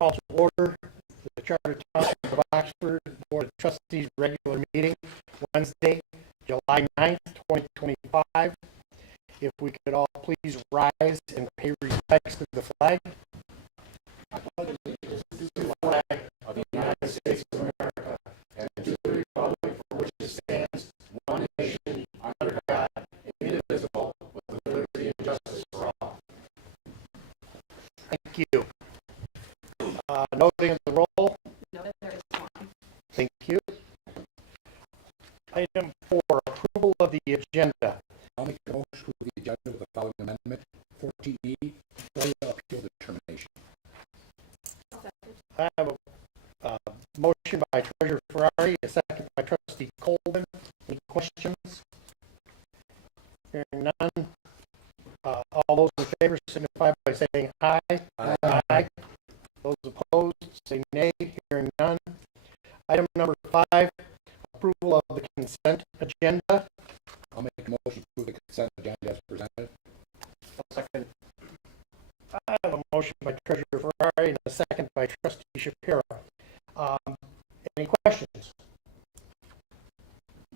Call to order the Charter Township of Oxford Board of Trustees regular meeting, Wednesday, July 9th, 2025. If we could all please rise and pay respects to the flag. I pledge allegiance to the flag of the United States of America and to the republic for which it stands, one nation, under God, indivisible, with liberty and justice for all. Thank you. Noting the roll. No, there is one. Thank you. Item 4, approval of the agenda. I'll make a motion to approve the agenda with the following amendment: 14E, FOIA appeal determination. I have a motion by Treasurer Ferrari, a second by Trustee Colvin. Any questions? Hearing none. All those in favor signify by saying aye. Aye. Aye. Those opposed say nay. Hearing none. Item number 5, approval of the consent agenda. I'll make a motion to approve the consent agenda as presented. A second. I have a motion by Treasurer Ferrari and a second by Trustee Shapiro. Any questions?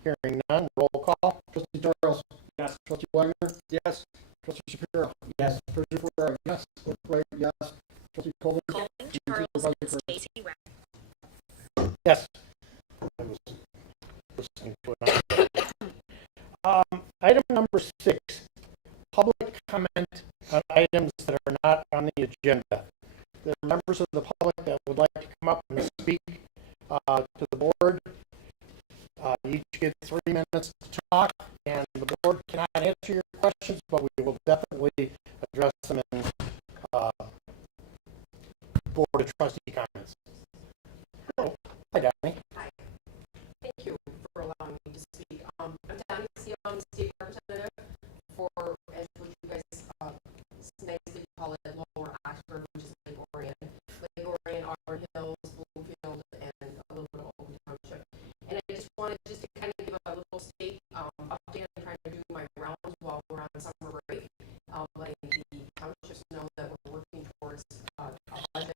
Hearing none. Roll call. Trustee Doyles. Yes. Trustee Wagner. Yes. Trustee Shapiro. Yes. Treasurer Ferrari. Yes. Clerk Wright. Yes. Trustee Colvin. Charles, and Stacy Wright. Yes. I was listening to it. Item number 6, public comment on items that are not on the agenda. There are members of the public that would like to come up and speak to the board. You each get 3 minutes to talk, and the board cannot answer your questions, but we will definitely address them in Board of Trustee comments. Hello. Hi, Donnie. Hi. Thank you for allowing me to speak. I'm Donnie Sion, State Representative for, as what you guys nicely call it, Lower Oxford, which is Lake Orion. Lake Orion, Auburn Hills, Bloomfield, and a little bit of Oakland Township. And I just wanted to kind of give a little state update. I'm trying to do my rounds while we're on summer break, letting the townships know that we're working towards a budget.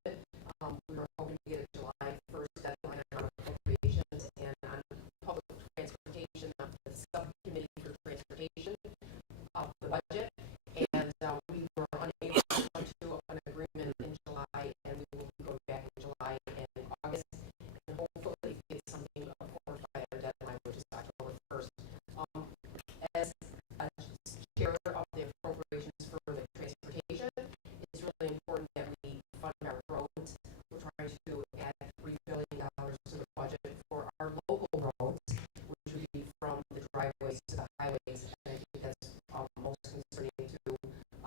We were hoping to get a July 1st deadline on appropriations and on public transportation, the subcommittee for transportation of the budget. And we were unable to come to an agreement in July, and we will be going back in July and August, and hopefully get something forward by our deadline, which is October 1st. As a chair of the appropriations for the transportation, it's really important that we fund our roads. We're trying to add $3 billion to the budget for our local roads, which would be from the driveways to the highways. And I think that's most concerning to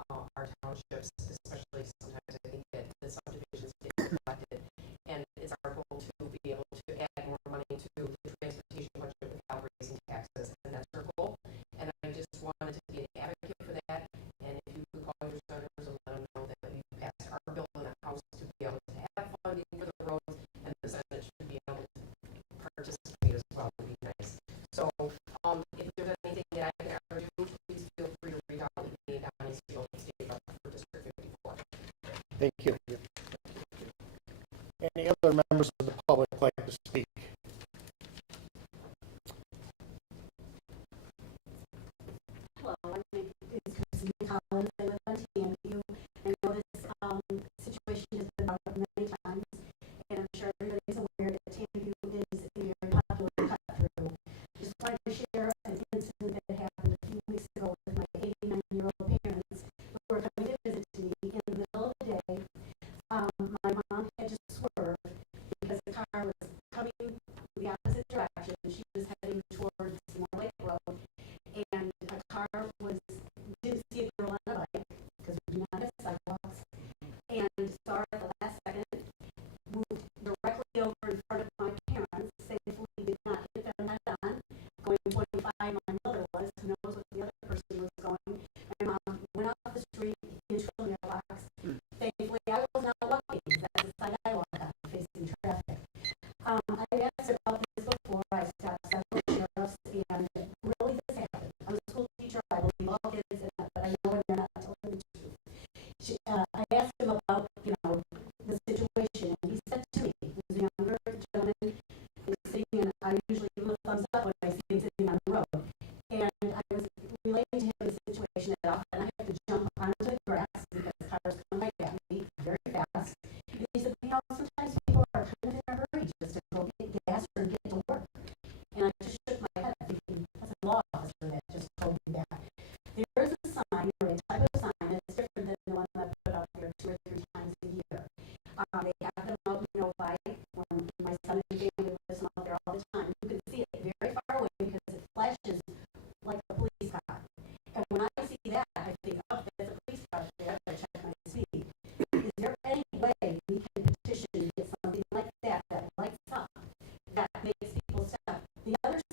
our townships, especially sometimes I think that the subdivisions get neglected. And it's our goal to be able to add more money to the transportation budget without raising taxes. And that's our goal. And I just wanted to be an advocate for that. And if you could call your senators and let them know that we passed our bill in the House to be able to have funding for the roads, and the Senate should be able to participate as well, would be nice. So if there's anything that I can ever do, please feel free to reach out to me at Donnie Sion, State Rep for District 54. Thank you. Any other members of the public like to speak? Hello, my name is Christine Collins. I live on TMU. I know this situation has been brought up many times, and I'm sure everybody's aware that TMU is a very popular cut-through. Just wanted to share an incident that happened a few weeks ago with my 89-year-old parents who were coming to visit me in the middle of the day. My mom had to swerve because the car was coming the opposite direction. She was heading towards Moore Lake Road, and a car didn't see a girl on a bike because we do not have sidewalks, and saw her at the last second, moved directly over in front of my parents, safely did not hit them head on, going 20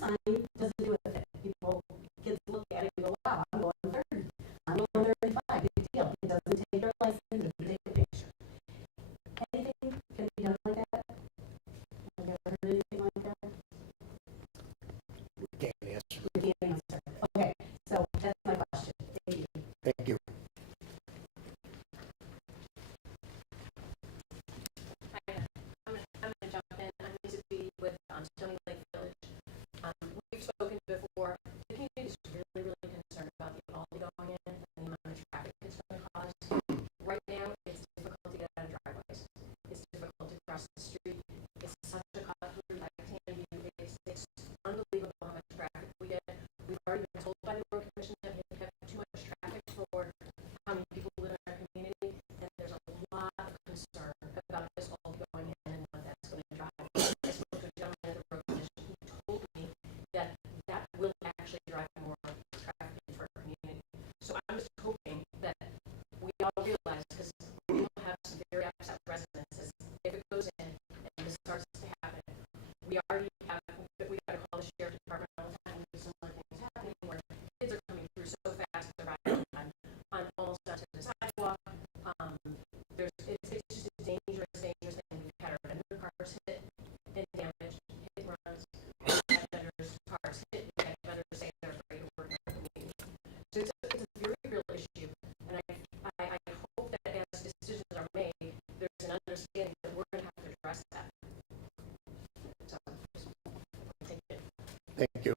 sign doesn't do a thing. People, kids look at it and go, wow, I'm going 30. I'm going 35. Big deal. It doesn't take their license, it doesn't take a picture. Anything can be done like that? Have you ever heard anything like that? We can't answer. We can't answer. Okay, so that's my question. Thank you. Thank you. Hi, I'm gonna jump in. I'm going to be with Stony Lake Village. We've spoken before. The community is really, really concerned about the Aldi going in and the amount of traffic it's going to cause. Right now, it's difficult to get out of driveways. It's difficult to cross the street. It's such a cut through like Tammy. It's unbelievable how much traffic we get. We've already been told by the road commission that we have too much traffic for how many people live in our community, and there's a lot of concern about this all going in and what that's going to drive. I spoke to a gentleman at the road commission who told me that that will actually drive more traffic into our community. So I'm just hoping that we all realize, because we will have some very upset residents as if it goes in and this starts to happen. We already have, we got to call the sheriff department all the time because some other things happening where kids are coming through so fast, they're riding on almost onto the sidewalk. It's just a dangerous thing. We've had our vendor cars hit and damaged, hit runs, we've had vendors' cars hit, we've had vendors saying they're afraid to work in our community. So it's a very real issue, and I hope that as decisions are made, there's an understanding that we're going to have to address that. So, just take it. Thank you.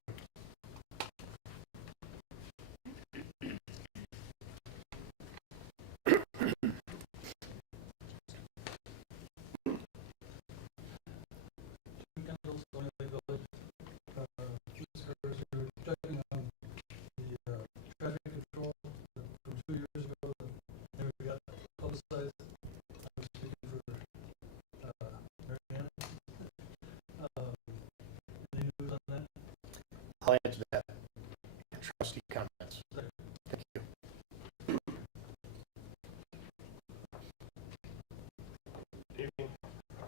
Council's Stony Lake Village. These cars are checking on the traffic control from 2 years ago that never got publicized. I was speaking for Mariana. Any news on that? I'll answer that. Trustee comments. Thank you. Good evening.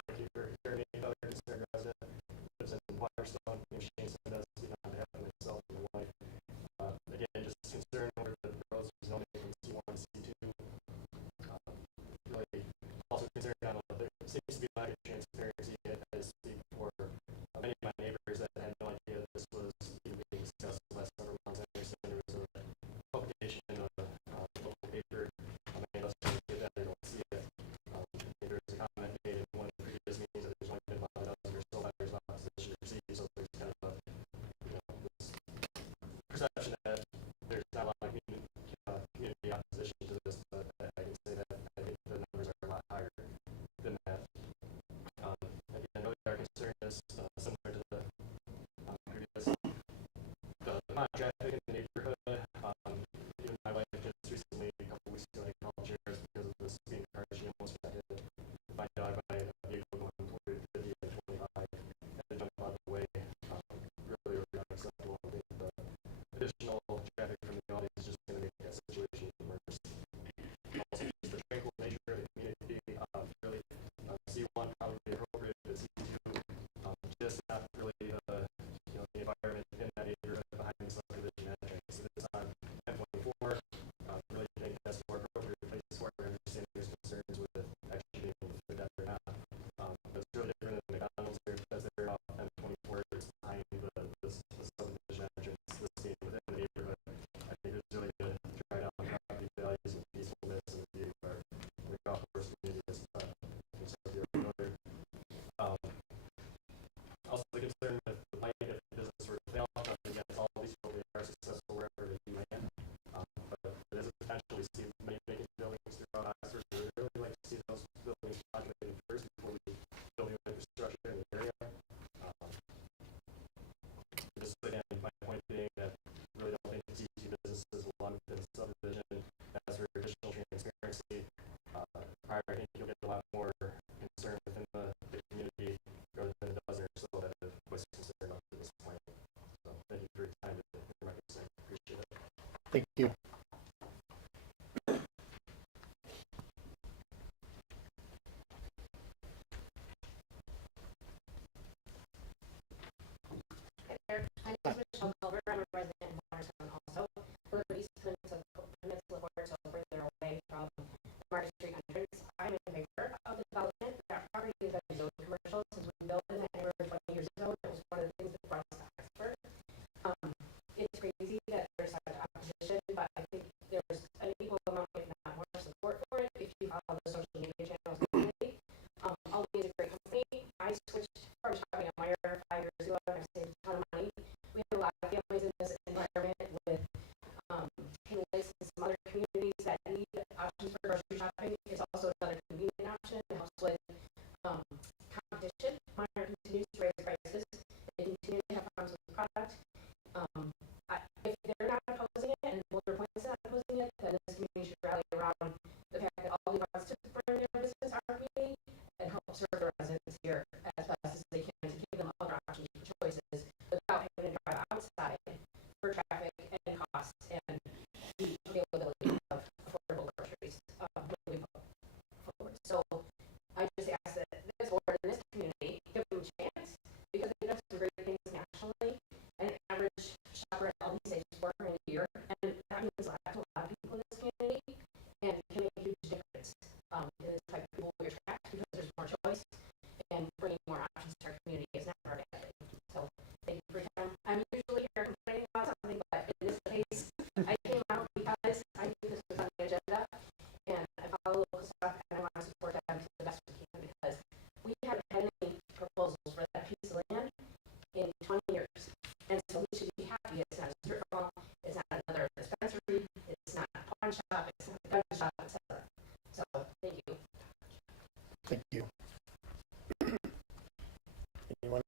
Thank you for hearing me. Another concerned resident lives in Waterstone. Shane sent us on behalf of myself and my wife. Again, just concerned over the roads zoning from C1 to C2. Really also concerned on there seems to be a lack of transparency as speak for many of my neighbors that had no idea this was even being discussed the last several months. I understand there was a publication in a local paper. Many of us didn't get that, they don't see it. There was a comment made in one of the previous meetings that there's only been about a dozen or so letters of opposition received, so there's kind of a, this perception that there's not a lot of community opposition to this, but I can say that I think the numbers are a lot higher than that. Again, really our concern is similar to the previous, the amount of traffic in the neighborhood. Even my wife just recently, a couple weeks ago, I called Jared because of the speeding car. She almost got hit by a vehicle going toward 50 and 25. Had to jump out of the way. Really unacceptable. I think the additional traffic from the audience is just going to make that situation worse. Also, just the tranquil nature of the community. Really, C1 probably be appropriate, but C2 just not really the environment in that neighborhood behind the subdivision entrance. So this on M24, really think that's more appropriate place for it. I understand there's concerns with actually being able to fit that or not. But it's really different than McDonald's there because they're off M24, it's behind the subdivision entrance, this being within the neighborhood. I think it's really going to try down property values and peacefulness and view of our golf course community is concerned. Also the concern with the might if the business were to fail, against all these people, they are successful wherever they land. But there is a potential we see many vacant buildings throughout Oxford. So we'd really like to see those buildings populated first before we build new infrastructure in the area. Just again, my point being that I really don't think CG businesses will want within the subdivision. As for additional transparency, prior, I think you'll get a lot more concern within the community rather than a dozen or so that have voiced concern up to this point. So thank you for your time to hear my concern. Appreciate it. Thank you. Hi there. My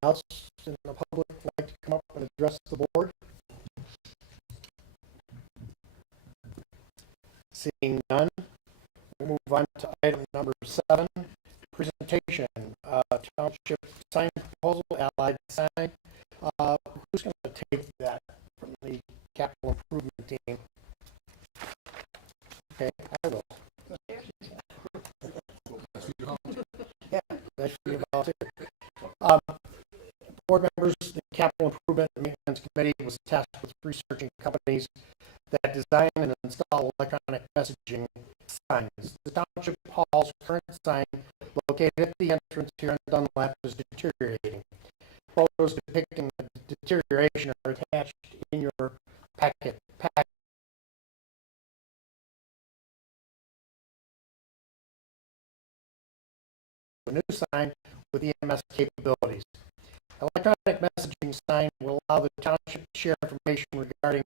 else in the public like to come up and address the board? Seeing none, we'll move on to item number 7, presentation, Township sign proposal, Allied sign. Who's going to take that from the capital improvement team? Okay, I will. Yeah, that should be a volunteer. Board members, the capital improvement and maintenance committee was tasked with researching companies that design and install electronic messaging signs. The Township Hall's current sign located at the entrance here in Dunlap is deteriorating. Photos depicting the deterioration are attached in your packet. A new sign with EMS capabilities. Electronic messaging sign will allow the township to share information regarding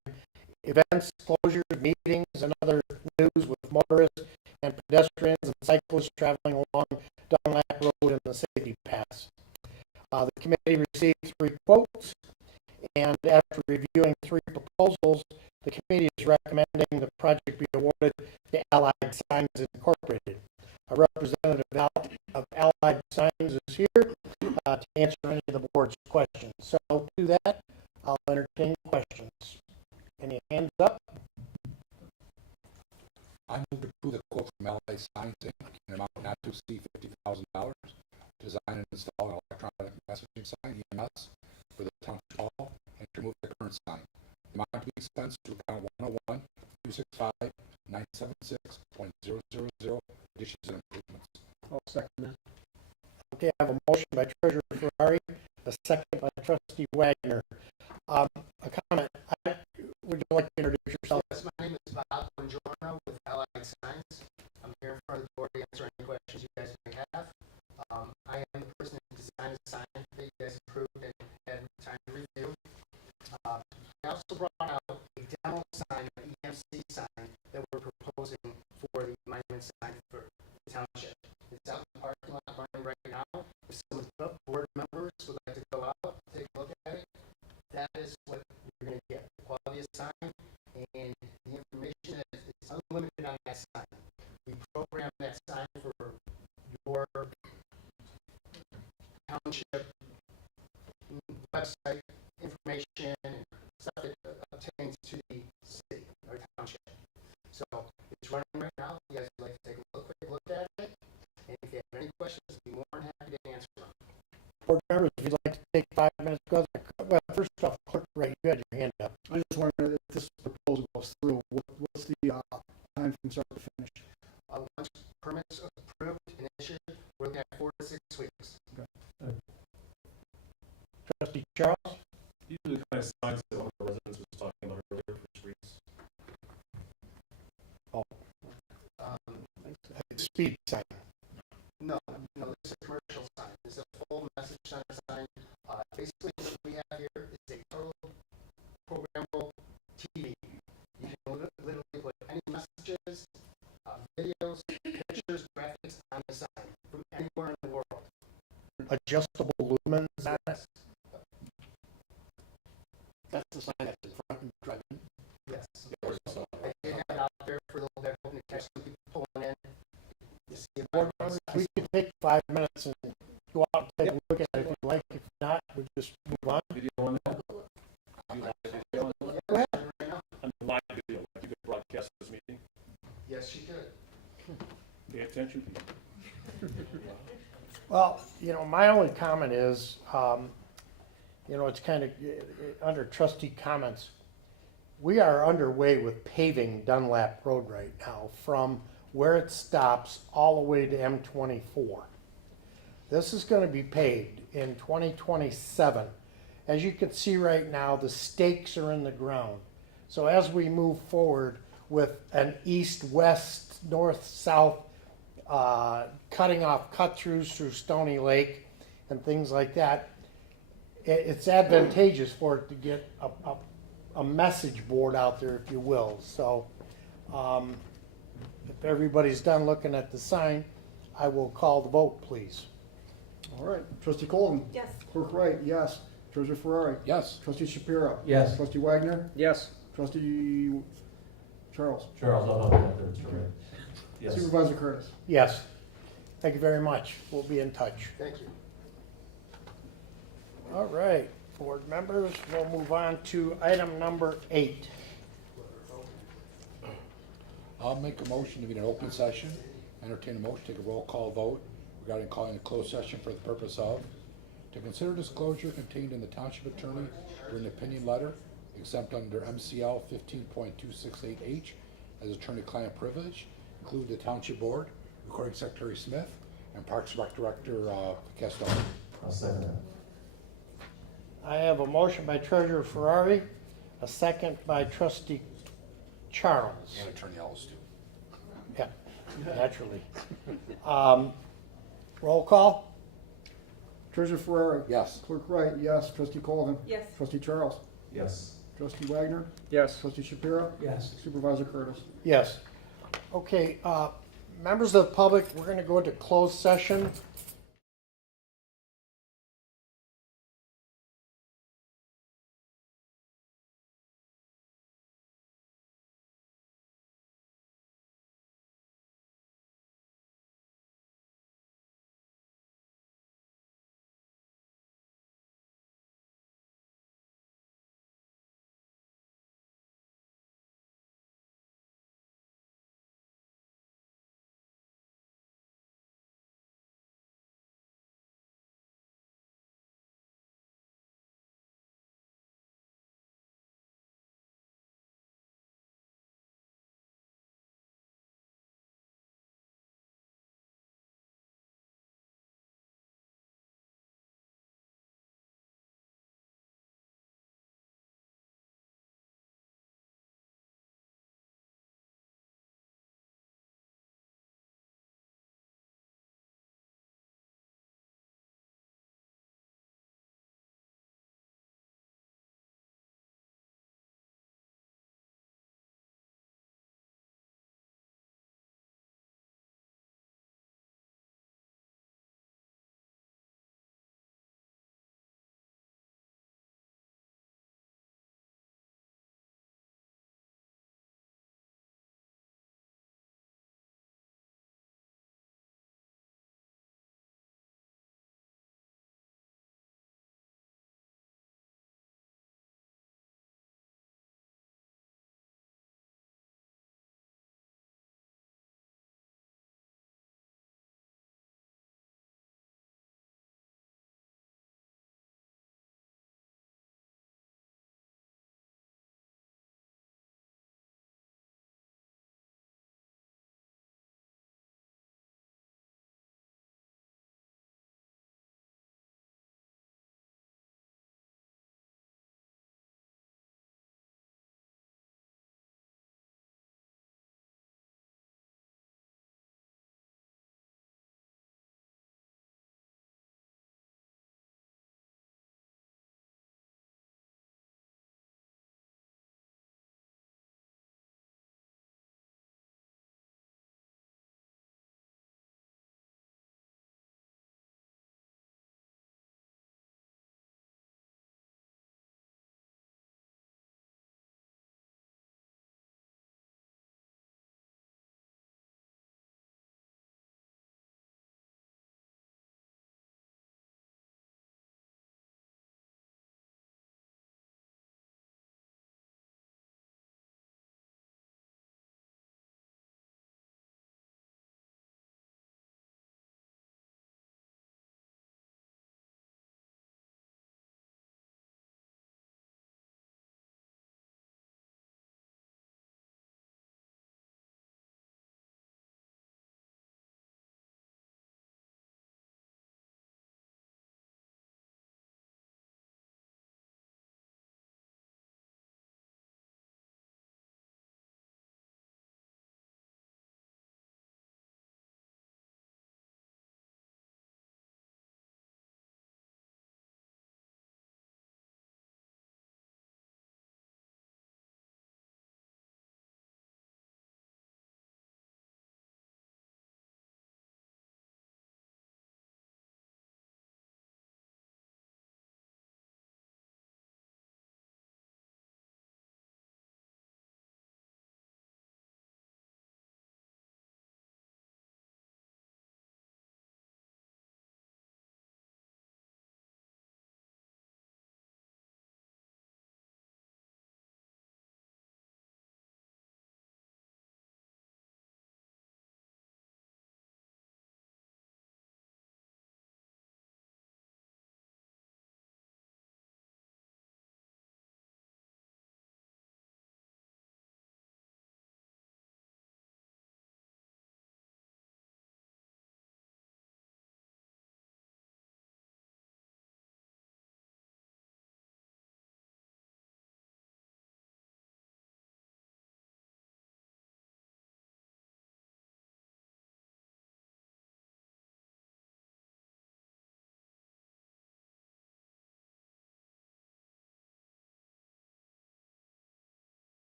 events, closures, meetings, and other news with motorists and pedestrians and cyclists traveling along Dunlap Road and the safety paths. The committee received 3 quotes, and after reviewing 3 proposals, the committee is recommending the project be awarded to Allied Signs Incorporated. A representative of Allied Signs is here to answer any of the board's questions. So to do that, I'll entertain questions. Any hands up? I move to approve the quote from Allied Signs Inc. in an amount not to exceed $50,000 to design and install an electronic messaging sign (EMS) for the Township Hall and to remove the current sign. The amount to be spent to account 101-265-976.000 additions and improvements. I'll second that. Okay, I have a motion by Treasurer Ferrari, a second by Trustee Wagner. A comment. Would you like to introduce yourself? Yes, my name is Bob Bongiorno with Allied Signs. I'm here in front of the board to answer any questions you guys may have. I am the person who designed the sign that you guys approved and had time to review. I also brought out a demo sign, an EMC sign, that we're proposing for the monument sign for the township. It's out in the parking lot running right now. If some of the board members would like to go out, take a look at it, that is what you're going to get. The quality of sign and the information is unlimited on that sign. We program that sign for your township website information and stuff that obtains to the city or township. So it's running right now. If you guys would like to take a quick look at it, and if you have any questions, I'd be more than happy to answer them. Board members, if you'd like to take 5 minutes, go ahead. Well, first off, clerk, right, you had your hand up. I just wonder if this proposal goes through, what's the time from start to finish? Once permits approved and issued, we're looking at 4 to 6 weeks. Trustee Charles? These are the kind of signs that one of the residents was talking about earlier for streets. Speed sign. No, this is a commercial sign. This is a full message center sign. Basically, what we have here is a total programmable TV. You can literally put any messages, videos, pictures, graphics on the sign from anywhere in the world. Adjustable lumens. Yes. That's the sign that's in front and driving. Yes. I did have it out there for a little bit, hoping to catch some people pulling in. You see a Board members, we can take 5 minutes and go out and take a look at it if you like. If not, we just move on. Video on that? Go ahead. On the live video, like you could broadcast this meeting. Yes, she could. Pay attention. Well, my only comment is, it's kind of under trustee comments. We are underway with paving Dunlap Road right now from where it stops all the way to M24. This is going to be paved in 2027. As you can see right now, the stakes are in the ground. So as we move forward with an east-west, north-south, cutting off cut-throughs through Stony Lake and things like that, it's advantageous for it to get a message board out there, if you will. So if everybody's done looking at the sign, I will call the vote, please. All right, trustee Colvin. Yes. Clerk Wright, yes. Treasurer Ferrari. Yes. Trustee Shapiro. Yes. Trustee Wagner. Yes. Trustee Charles. Charles, I'll help you out there, it's all right. Yes. Supervisor Curtis. Yes. Thank you very much. We'll be in touch. Thank you. All right, board members, we'll move on to item number 8. I'll make a motion to be in an open session, entertain a motion, take a roll call vote regarding calling a closed session for the purpose of, to consider disclosure contained in the township attorney written opinion letter, exempt under MCL 15.268H as attorney-client privilege, include the township board, recording secretary Smith, and Parks Rec director Castaldo. I'll second that. I have a motion by Treasurer Ferrari, a second by Trustee Charles. And attorney Ellis too. Yeah, naturally. Roll call? Treasurer Ferrari. Yes. Clerk Wright, yes. Trustee Colvin. Yes. Trustee Charles. Yes. Trustee Wagner. Yes. Trustee Shapiro. Yes. Supervisor Curtis. Yes. Okay, members of the public, we're going to go into closed session.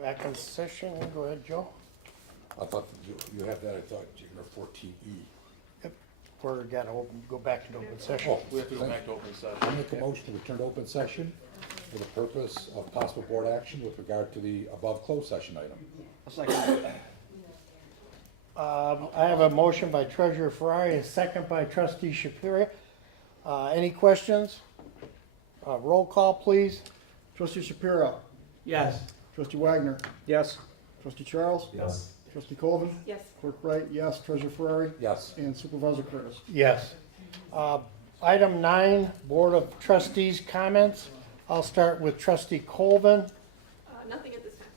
Back in session, go ahead, Joe. I thought you have that, I thought you were 14E. We're gonna go back into open session. Oh, We have to go back to open session. I make a motion to return to open session for the purpose of possible board action with regard to the above closed session item. I have a motion by Treasurer Ferrari, a second by Trustee Shapiro. Any questions? Roll call, please. Trustee Shapiro. Yes. Trustee Wagner. Yes. Trustee Charles. Yes. Trustee Colvin. Yes. Clerk Wright, yes. Treasurer Ferrari. Yes. And Supervisor Curtis. Yes. Item 9, Board of Trustees comments. I'll start with Trustee Colvin. Nothing at this time.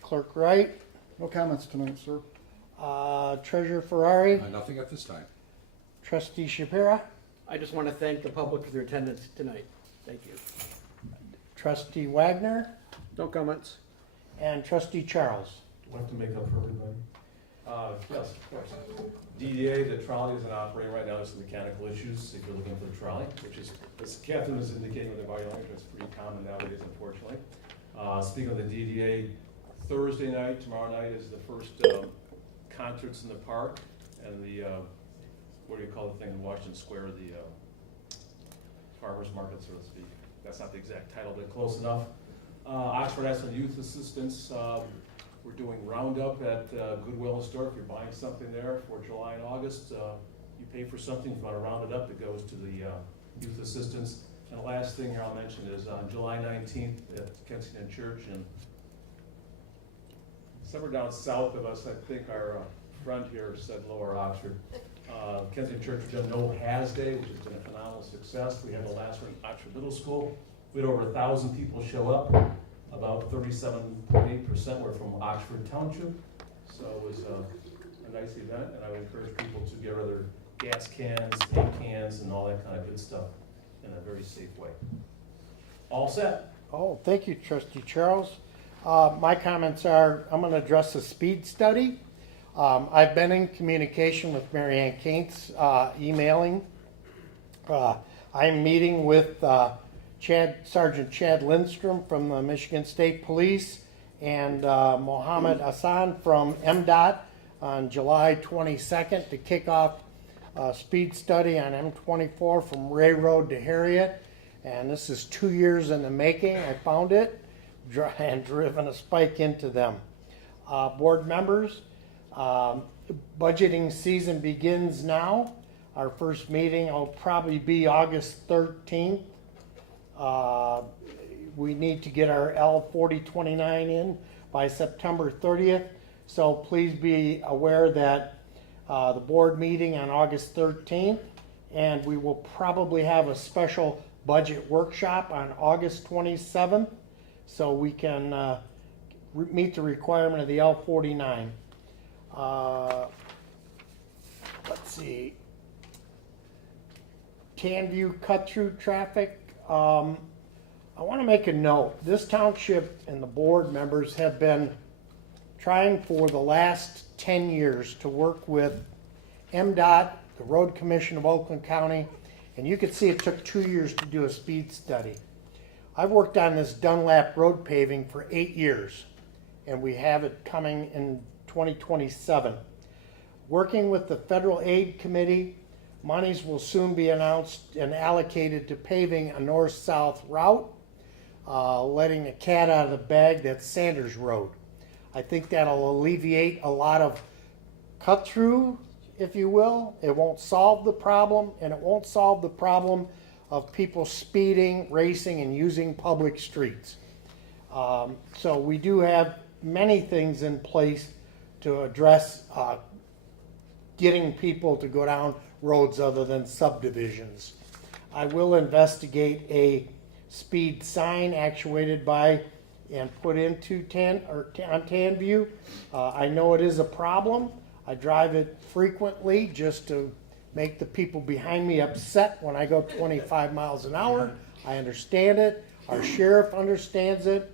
Clerk Wright. No comments tonight, sir. Treasurer Ferrari. Nothing at this time. Trustee Shapiro. I just want to thank the public for their attendance tonight. Thank you. Trustee Wagner. No comments. And Trustee Charles. Do I have to make up for everybody? Yes, of course. DDA, the trolley isn't operating right now, there's some mechanical issues, if you're looking for the trolley, which is, as Catherine was indicating with the body language, it's pretty common nowadays, unfortunately. Speaking of the DDA, Thursday night, tomorrow night is the first concerts in the park, and the, what do you call the thing in Washington Square, the farmer's market, so to speak. That's not the exact title, but close enough. Oxford has some youth assistance. We're doing roundup at Goodwill and Store. If you're buying something there for July and August, you pay for something. If you want to round it up, it goes to the youth assistance. And the last thing here I'll mention is on July 19th at Kensington Church, and somewhere down south of us, I think our friend here said Lower Oxford. Kensington Church has done No Has Day, which has been a phenomenal success. We had the last one in Oxford Middle School. We had over 1,000 people show up. About 37.8% were from Oxford Township. So it was a nice event, and I would encourage people to get rid of their gas cans, paint cans, and all that kind of good stuff in a very safe way. All set. Oh, thank you, Trustee Charles. My comments are, I'm going to address the speed study. I've been in communication with Mary Ann Kaintz, emailing. I'm meeting with Sergeant Chad Lindstrom from the Michigan State Police and Mohammed Hassan from MDOT on July 22nd to kick off a speed study on M24 from Ray Road to Harriet. And this is 2 years in the making. I found it and driven a spike into them. Board members, budgeting season begins now. Our first meeting will probably be August 13th. We need to get our L4029 in by September 30th. So please be aware that the board meeting on August 13th, and we will probably have a special budget workshop on August 27th, so we can meet the requirement of the L49. Let's see. Tanview cut-through traffic. I want to make a note. This township and the board members have been trying for the last 10 years to work with MDOT, the Road Commission of Oakland County, and you can see it took 2 years to do a speed study. I've worked on this Dunlap road paving for 8 years, and we have it coming in 2027. Working with the Federal Aid Committee, monies will soon be announced and allocated to paving a north-south route, letting the cat out of the bag, that's Sanders Road. I think that'll alleviate a lot of cut-through, if you will. It won't solve the problem, and it won't solve the problem of people speeding, racing, and using public streets. So we do have many things in place to address getting people to go down roads other than subdivisions. I will investigate a speed sign actuated by and put into on Tanview. I know it is a problem. I drive it frequently just to make the people behind me upset when I go 25 miles an hour. I understand it. Our sheriff understands it.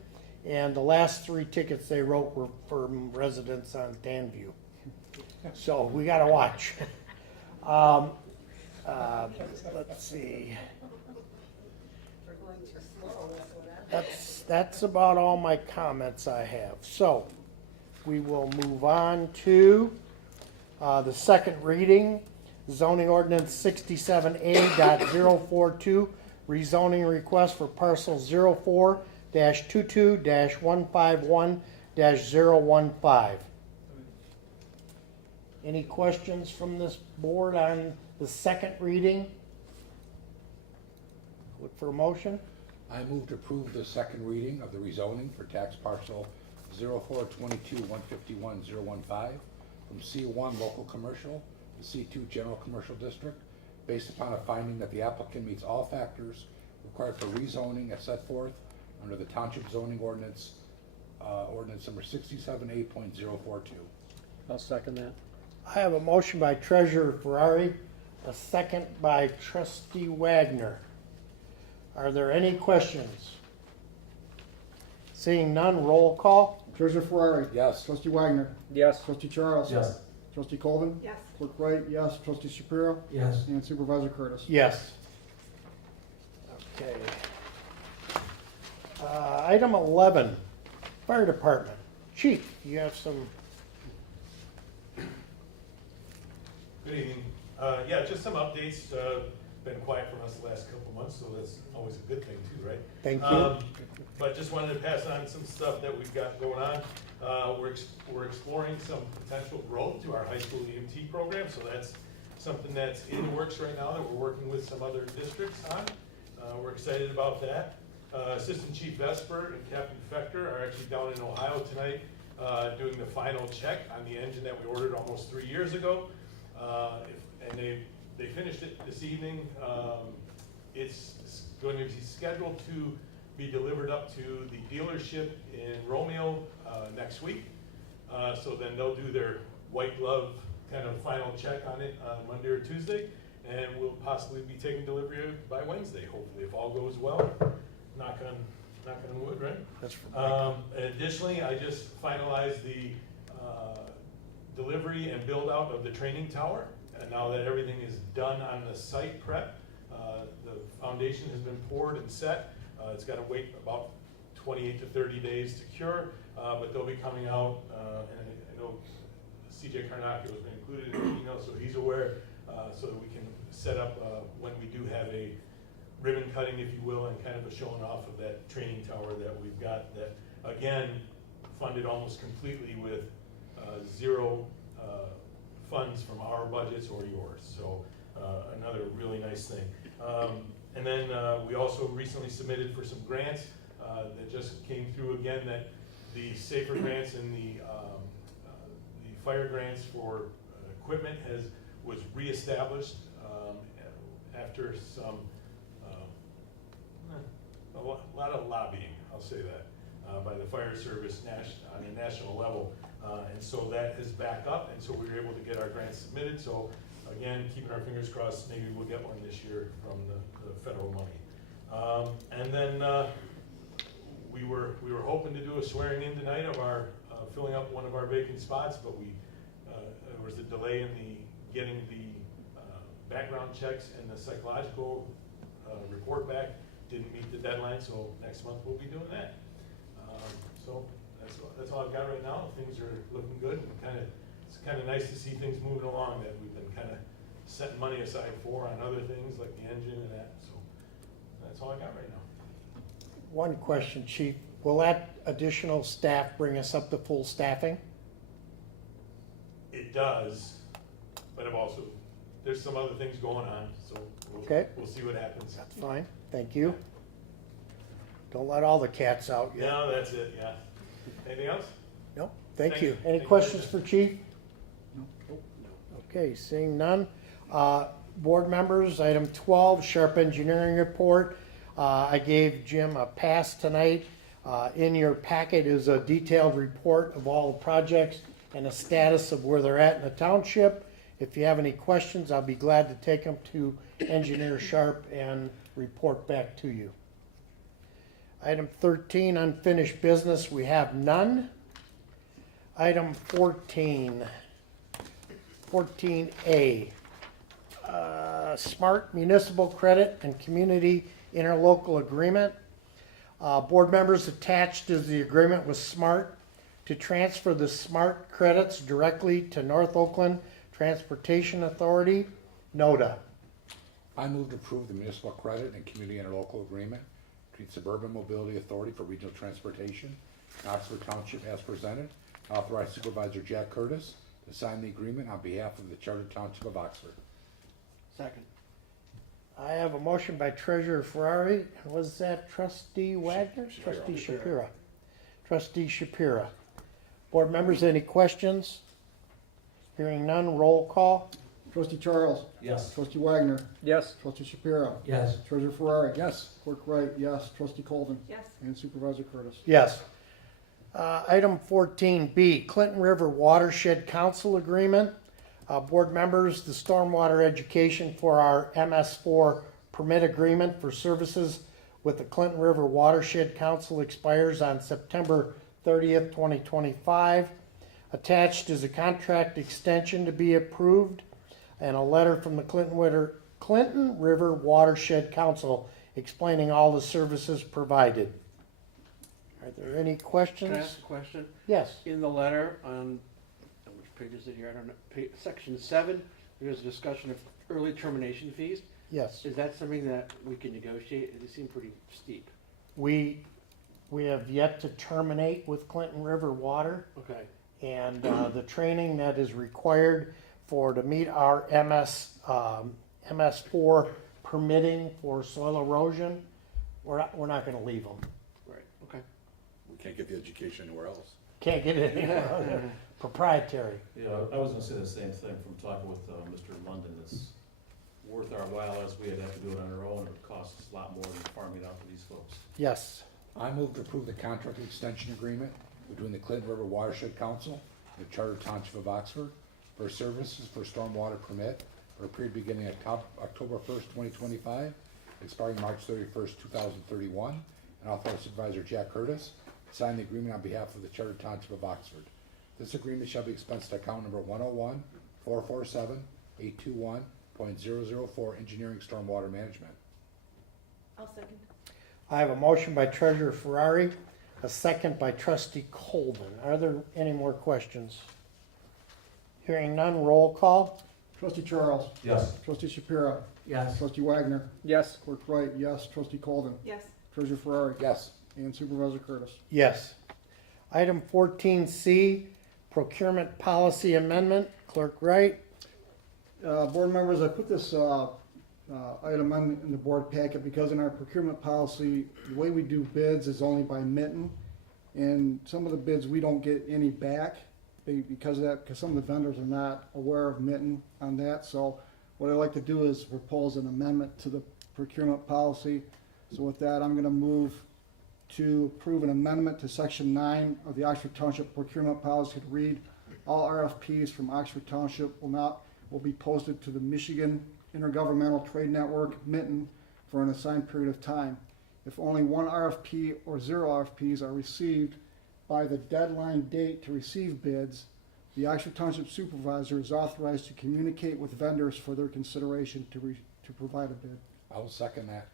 And the last 3 tickets they wrote were from residents on Tanview. So we got to watch. Let's see. We're going too slow, that's what happened. That's about all my comments I have. So, we will move on to the second reading, zoning ordinance 67A.042, rezoning request for parcel 04-22-151-015. Any questions from this board on the second reading? Look for a motion. I move to approve the second reading of the rezoning for tax parcel 04-22-151-015 from C1 Local Commercial to C2 General Commercial District, based upon a finding that the applicant meets all factors required for rezoning as set forth under the Township zoning ordinance, ordinance number 67A.042. I'll second that. I have a motion by Treasurer Ferrari, a second by Trustee Wagner. Are there any questions? Seeing none, roll call. Treasurer Ferrari. Yes. Trustee Wagner. Yes. Trustee Charles. Yes. Trustee Colvin. Yes. Clerk Wright, yes. Trustee Shapiro. Yes. And Supervisor Curtis. Yes. Okay. Item 11, Fire Department. Chief, you have some, Good evening. Yeah, just some updates. Been quiet from us the last couple months, so that's always a good thing too, right? thank you. But just wanted to pass on some stuff that we've got going on. We're exploring some potential growth to our high school EMT program, so that's something that's in the works right now that we're working with some other districts on. We're excited about that. Assistant Chief Vesper and Captain Fechter are actually down in Ohio tonight doing the final check on the engine that we ordered almost 3 years ago. And they finished it this evening. It's going to be scheduled to be delivered up to the dealership in Romeo next week. So then they'll do their white glove kind of final check on it on Monday or Tuesday, and we'll possibly be taking delivery by Wednesday, hopefully, if all goes well. Knock on wood, right? That's Additionally, I just finalized the delivery and build out of the training tower. And now that everything is done on the site prep, the foundation has been poured and set. It's got to wait about 28 to 30 days to cure, but they'll be coming out, and I know CJ Karnaki has been included in the email, so he's aware, so that we can set up when we do have a ribbon cutting, if you will, and kind of a showing off of that training tower that we've got that, again, funded almost completely with zero funds from our budgets or yours. So another really nice thing. And then we also recently submitted for some grants that just came through again, that the safer grants and the fire grants for equipment was reestablished after some a lot of lobbying, I'll say that, by the fire service on a national level. And so that is back up, and so we were able to get our grants submitted. So again, keeping our fingers crossed, maybe we'll get one this year from the federal money. And then we were hoping to do a swearing in tonight of our filling up one of our vacant spots, but there was a delay in getting the background checks and the psychological report back. Didn't meet the deadline, so next month we'll be doing that. So that's all I've got right now. Things are looking good, and it's kind of nice to see things moving along that we've been kind of setting money aside for on other things like the engine and that. So that's all I got right now. One question, Chief. Will that additional staff bring us up to full staffing? It does, but there's some other things going on, so we'll see what happens. That's fine. Thank you. Don't let all the cats out yet. No, that's it, yeah. Anything else? No, thank Thank you. you. Any Thank you. questions for Chief? Okay, seeing none. Board members, item 12, Sharp Engineering Report. I gave Jim a pass tonight. In your packet is a detailed report of all the projects and the status of where they're at in the township. If you have any questions, I'll be glad to take them to Engineer Sharp and report back to you. Item 13, unfinished business, we have none. Item 14A, Smart Municipal Credit and Community Interlocal Agreement. Board members, attached is the agreement with SMART to transfer the SMART credits directly to North Oakland Transportation Authority, NODA. I move to approve the municipal credit and community interlocal agreement between Suburban Mobility Authority for Regional Transportation and Oxford Township as presented. Authorize Supervisor Jack Curtis to sign the agreement on behalf of the Charter Township of Oxford. Second. I have a motion by Treasurer Ferrari. Was that Trustee Wagner? Trustee Shapira. Trustee Shapira. Board members, any questions? Hearing none, roll call. Trustee Charles. Yes. Trustee Wagner. Yes. Trustee Shapiro. Yes. Treasurer Ferrari. Yes. Clerk Wright, yes. Trustee Colvin. Yes. And Supervisor Curtis. Yes. Item 14B, Clinton River Watershed Council Agreement. Board members, the stormwater education for our MS4 permit agreement for services with the Clinton River Watershed Council expires on September 30th, 2025. Attached is a contract extension to be approved and a letter from the Clinton River Watershed Council explaining all the services provided. Are there any questions? Can I ask a question? Yes. In the letter on, which page is it here? I don't know. Section 7, there's a discussion of early termination fees. Yes. Is that something that we can negotiate? They seem pretty steep. We have yet to terminate with Clinton River Water, Okay. and the training that is required to meet our MS4 permitting for soil erosion, we're not going to leave them. Right. Okay. We can't get the education anywhere else. Can't get it anywhere other. Proprietary. Yeah, I was gonna say the same thing from talking with Mr. London. It's worth our while as we'd have to do it on our own. It costs us a lot more than farming it out to these folks. Yes. I move to approve the contract extension agreement between the Clinton River Watershed Council and the Charter Township of Oxford for services for stormwater permit for a period beginning October 1st, 2025, expiring March 31st, 2031, and authorize Supervisor Jack Curtis to sign the agreement on behalf of the Charter Township of Oxford. This agreement shall be expensed to account number 101-447-821.004 Engineering Stormwater Management. I'll second. I have a motion by Treasurer Ferrari, a second by Trustee Colvin. Are there any more questions? Hearing none, roll call. Trustee Charles. Yes. Trustee Shapiro. Yes. Trustee Wagner. Yes. Clerk Wright, yes. Trustee Colvin. Yes. Treasurer Ferrari. Yes. And Supervisor Curtis. Yes. Item 14C, Procurement Policy Amendment. Clerk Wright. Board members, I put this item in the board packet because in our procurement policy, the way we do bids is only by mitten. And some of the bids, we don't get any back because of that, because some of the vendors are not aware of mitten on that. So what I'd like to do is propose an amendment to the procurement policy. So with that, I'm gonna move to approve an amendment to section 9 of the Oxford Township procurement policy to read, all RFPs from Oxford Township will be posted to the Michigan Intergovernmental Trade Network, Mitten, for an assigned period of time. If only one RFP or 0 RFPs are received by the deadline date to receive bids, the Oxford Township Supervisor is authorized to communicate with vendors for their consideration to provide a bid. I will second that.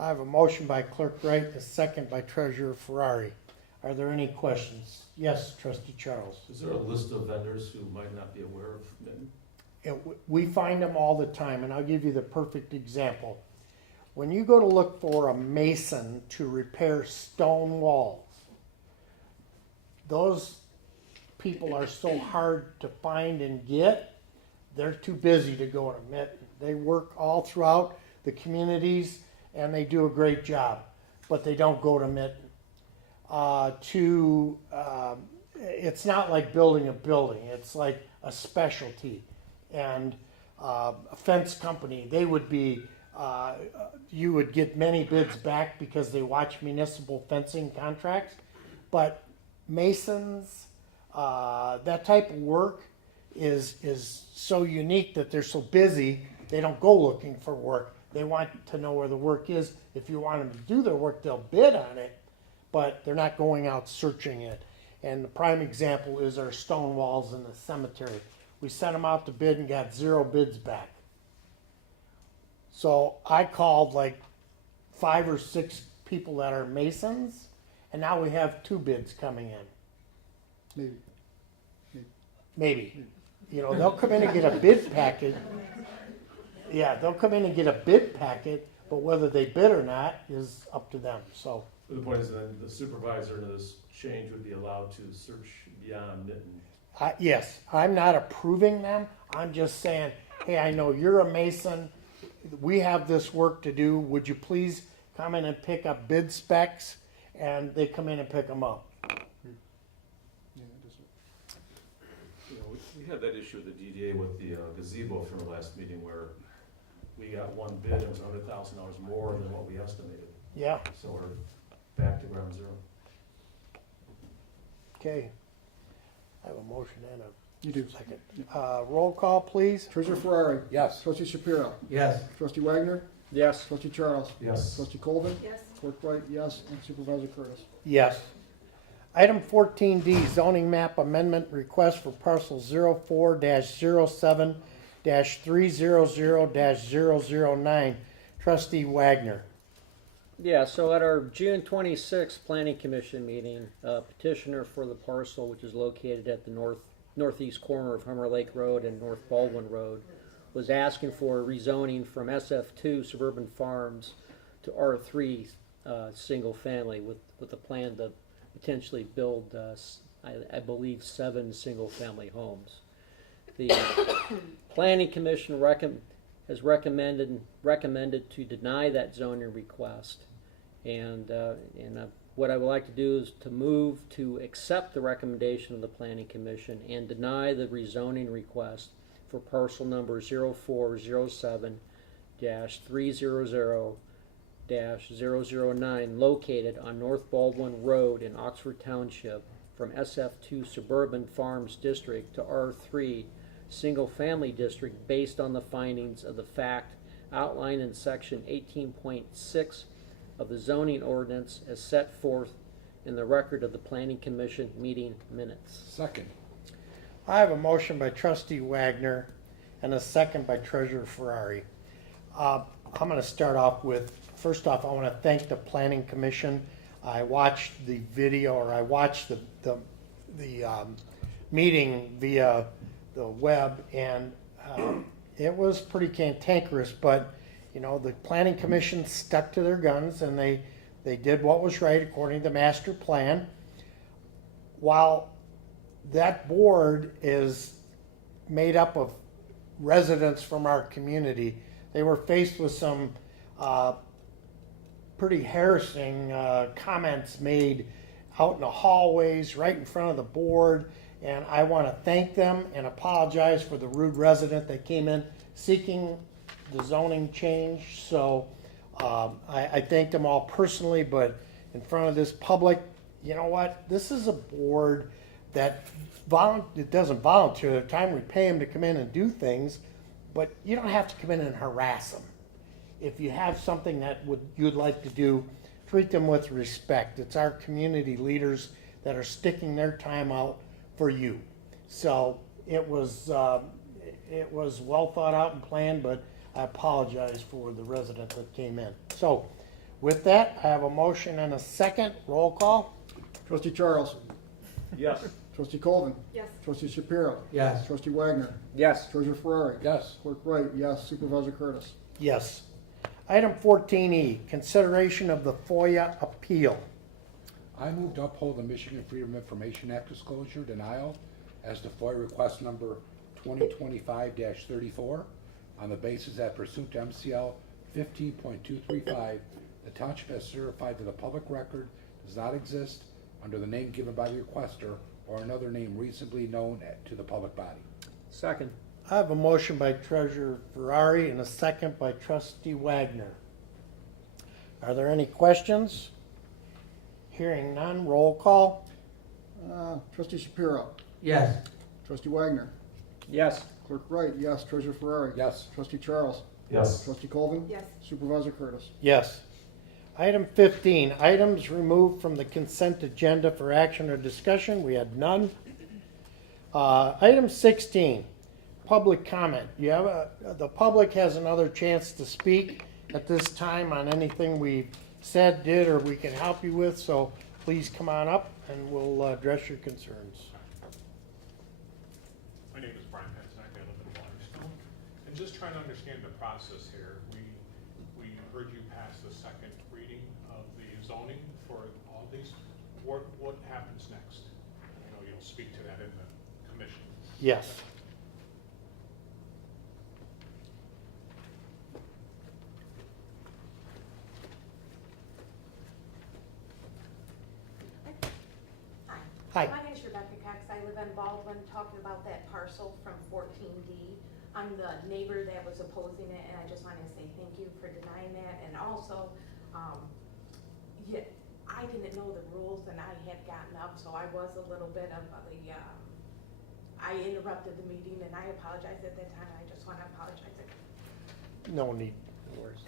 I have a motion by Clerk Wright, a second by Treasurer Ferrari. Are there any questions? Yes, Trustee Charles. Is there a list of vendors who might not be aware of Mitten? We find them all the time, and I'll give you the perfect example. When you go to look for a mason to repair stone walls, those people are so hard to find and get, they're too busy to go to Mitten. They work all throughout the communities, and they do a great job, but they don't go to Mitten. It's not like building a building, it's like a specialty. And a fence company, they would be, you would get many bids back because they watch municipal fencing contracts. But masons, that type of work is so unique that they're so busy, they don't go looking for work. They want to know where the work is. If you want them to do their work, they'll bid on it, but they're not going out searching it. And the prime example is our stone walls in the cemetery. We sent them out to bid and got 0 bids back. So I called like 5 or 6 people that are masons, and now we have 2 bids coming in. Maybe. You know, they'll come in and get a bid packet. Yeah, they'll come in and get a bid packet, but whether they bid or not is up to them, so. The point is then the supervisor in this change would be allowed to search beyond Mitten. Yes, I'm not approving them, I'm just saying, hey, I know you're a mason, we have this work to do, would you please come in and pick up bid specs? And they come in and pick them up. You know, we had that issue with the DDA with the gazebo from the last meeting where we got one bid, it was $100,000 more than what we estimated. Yeah, So we're back to ground zero. okay. I have a motion and a You do. second. Roll call, please. Treasurer Ferrari. Yes. Trustee Shapiro. Yes. Trustee Wagner. Yes. Trustee Charles. Yes. Trustee Colvin. Yes. Clerk Wright, yes, and Supervisor Curtis. Yes. Item 14D, zoning map amendment request for parcel 04-07-300-009. Trustee Wagner. Yeah, so at our June 26th Planning Commission meeting, petitioner for the parcel, which is located at the northeast corner of Hummer Lake Road and North Baldwin Road, was asking for rezoning from SF2 Suburban Farms to R3 single family with a plan to potentially build, I believe, 7 single family homes. The Planning Commission has recommended to deny that zoning request. And what I would like to do is to move to accept the recommendation of the Planning Commission and deny the rezoning request for parcel number 0407-300-009 located on North Baldwin Road in Oxford Township from SF2 Suburban Farms District to R3 Single Family District based on the findings of the fact outlined in section 18.6 of the zoning ordinance as set forth in the record of the Planning Commission meeting minutes. Second. I have a motion by Trustee Wagner and a second by Treasurer Ferrari. I'm going to start off with, first off, I want to thank the Planning Commission. I watched the video, or I watched the meeting via the web, and it was pretty cantankerous, but you know, the Planning Commission stuck to their guns and they did what was right according to the master plan. While that board is made up of residents from our community, they were faced with some pretty harassing comments made out in the hallways, right in front of the board, and I want to thank them and apologize for the rude resident that came in seeking the zoning change. So I thank them all personally, but in front of this public, you know what? This is a board that it doesn't volunteer. At the time we pay them to come in and do things, but you don't have to come in and harass them. If you have something that you'd like to do, treat them with respect. It's our community leaders that are sticking their time out for you. So it was well thought out and planned, but I apologize for the resident that came in. So with that, I have a motion and a second. Roll call. Trustee Charles. Yes. Trustee Colvin. Yes. Trustee Shapiro. Yes. Trustee Wagner. Yes. Treasurer Ferrari. Yes. Clerk Wright, yes. Supervisor Curtis. Yes. Item 14E, consideration of the FOIA appeal. I move to uphold the Michigan Freedom of Information Act disclosure denial as to FOIA request number 2025-34 on the basis that pursuant to MCL 15.235, the township has certified that the public record does not exist under the name given by the requester or another name reasonably known to the public body. Second. I have a motion by Treasurer Ferrari and a second by Trustee Wagner. Are there any questions? Hearing none, roll call. Trustee Shapiro. Yes. Trustee Wagner. Yes. Clerk Wright, yes. Treasurer Ferrari. Yes. Trustee Charles. Yes. Trustee Colvin. Yes. Supervisor Curtis. Yes. Item 15, items removed from the consent agenda for action or discussion. We had none. Item 16, public comment. You have the public has another chance to speak at this time on anything we've said, did, or we can help you with, so please come on up and we'll address your concerns. My name is Brian Petzak, I live in Waterstone, and just trying to understand the process here. We heard you pass the second reading of the zoning for all these. What happens next? I know you'll speak to that in the commission. Yes. Hi. My name is Rebecca Cox. I live in Baldwin, talking about that parcel from 14D. I'm the neighbor that was opposing it, and I just wanted to say thank you for denying that. And also, yeah, I didn't know the rules, and I had gotten up, so I was a little bit of the, I interrupted the meeting, and I apologize at that time. I just want to apologize again. No need. No worries.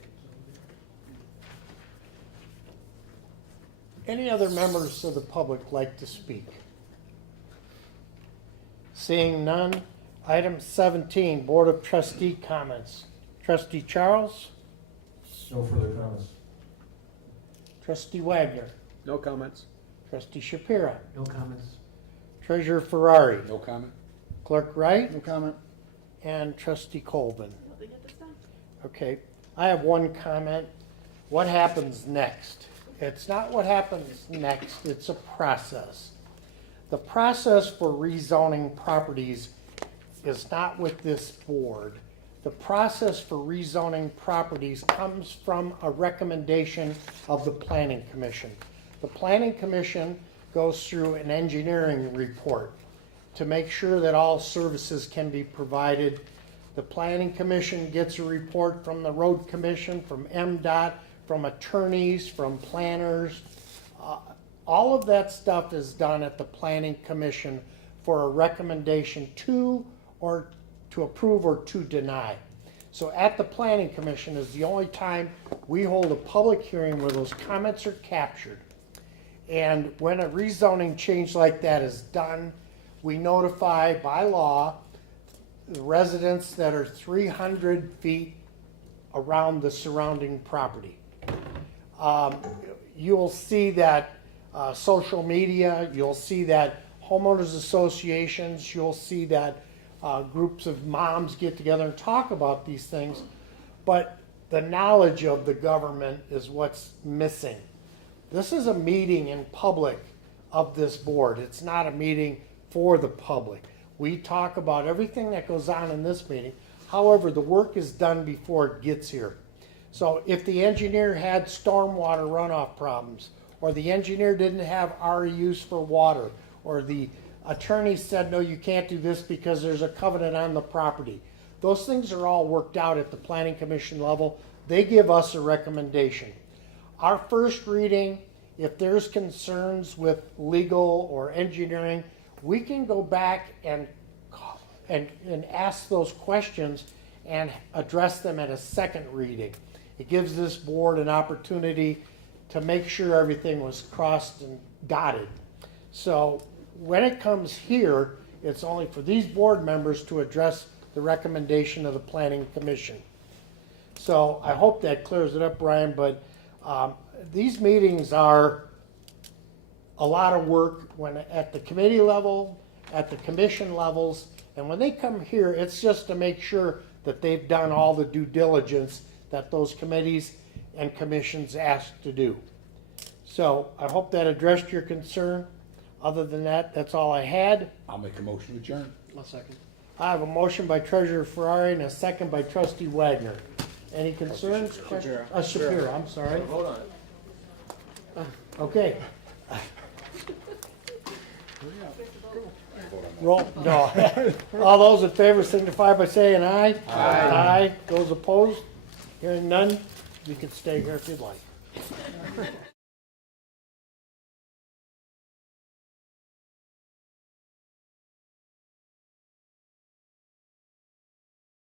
Any other members of the public like to speak? Seeing none, item 17, Board of Trustee comments. Trustee Charles? No further comments. Trustee Wagner? No comments. Trustee Shapira? No comments. Treasurer Ferrari? No comment? Clerk Wright? No comment. And Trustee Colvin? Nothing at this time. Okay, I have one comment. What happens next? It's not what happens next, it's a process. The process for rezoning properties is not with this board. The process for rezoning properties comes from a recommendation of the Planning Commission. The Planning Commission goes through an engineering report to make sure that all services can be provided. The Planning Commission gets a report from the Road Commission, from MDOT, from attorneys, from planners. All of that stuff is done at the Planning Commission for a recommendation to approve or to deny. So at the Planning Commission is the only time we hold a public hearing where those comments are captured. And when a rezoning change like that is done, we notify by law the residents that are 300 feet around the surrounding property. You'll see that social media, you'll see that homeowners associations, you'll see that groups of moms get together and talk about these things, but the knowledge of the government is what's missing. This is a meeting in public of this board. It's not a meeting for the public. We talk about everything that goes on in this meeting. However, the work is done before it gets here. So if the engineer had stormwater runoff problems, or the engineer didn't have REUs for water, or the attorney said, no, you can't do this because there's a covenant on the property. Those things are all worked out at the Planning Commission level. They give us a recommendation. Our first reading, if there's concerns with legal or engineering, we can go back and ask those questions and address them at a second reading. It gives this board an opportunity to make sure everything was crossed and dotted. So when it comes here, it's only for these board members to address the recommendation of the Planning Commission. So I hope that clears it up, Brian, but these meetings are a lot of work when at the committee level, at the commission levels, and when they come here, it's just to make sure that they've done all the due diligence that those committees and commissions asked to do. So I hope that addressed your concern. Other than that, that's all I had. I'll make a motion to adjourn. One second. I have a motion by Treasurer Ferrari and a second by Trustee Wagner. Any concerns? Shapiro. Shapiro, I'm sorry. Hold on. Okay. Roll, no. All those in favor signify by saying aye. Aye. Those opposed? Hearing none, you can stay here if you'd like.